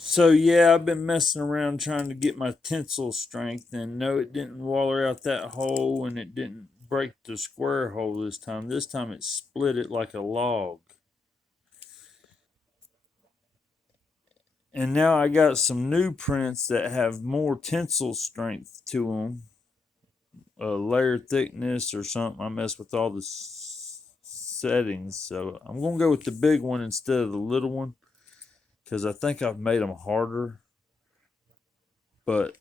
So yeah, I've been messing around trying to get my tensile strength, and no, it didn't waller out that hole, and it didn't break the square hole this time. This time it split it like a log. And now I got some new prints that have more tensile strength to them, layer thickness or something. I mess with all the settings, so I'm gonna go with the big one instead of the little one because I think I've made them harder. But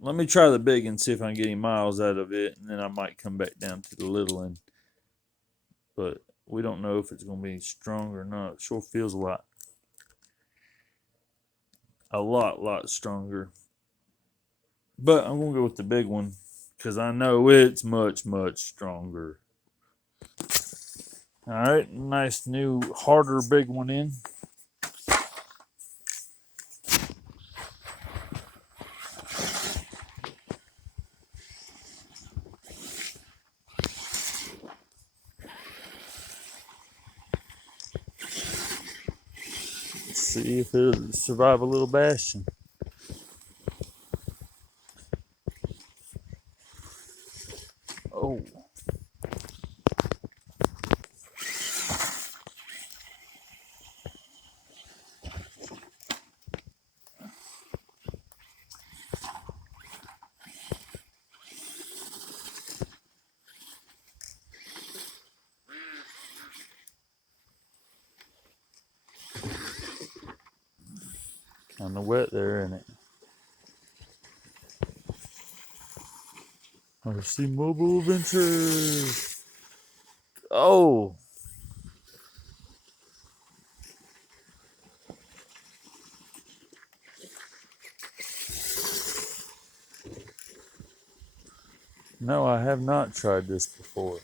let me try the big and see if I can get any miles out of it, and then I might come back down to the little one. But we don't know if it's gonna be strong or not. It sure feels a lot stronger. But I'm gonna go with the big one because I know it's much stronger. All right, nice new harder big one in. Let's see if it'll survive a little bashing. Oh, kind of wet there, isn't it? I see mobile adventures. Oh, no, I have not tried this before.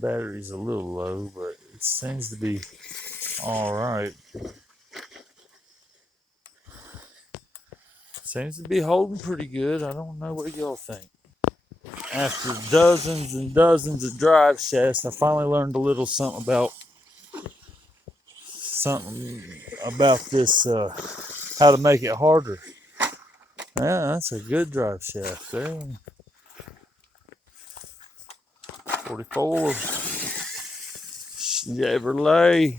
Battery's a little low, but it seems to be all right. Seems to be holding pretty good. I don't know what y'all think. After dozens and dozens of drive shafts, I finally learned a little something about this, how to make it harder. Yeah, that's a good drive shaft there. 44 Chevrolet.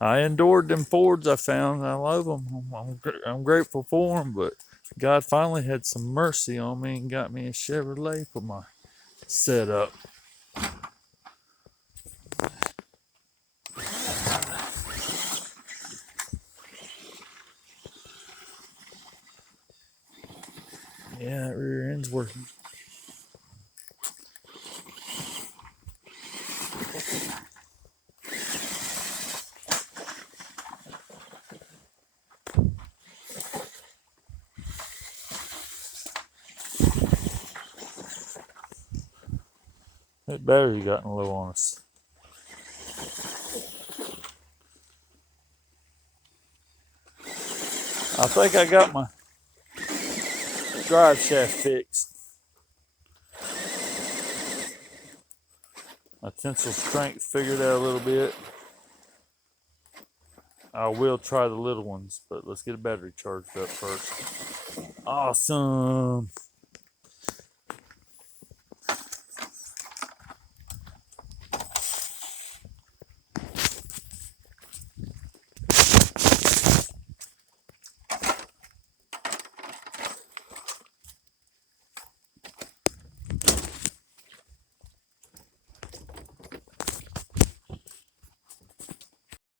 I endured them Fords I found. I love them. I'm grateful for them, but God finally had some mercy on me and got me a Chevrolet for my setup. Yeah, that rear end's working. That battery gotten low on us. I think I got my drive shaft fixed. My tensile strength figured out a little bit. I will try the little ones, but let's get a battery charged up first. Awesome.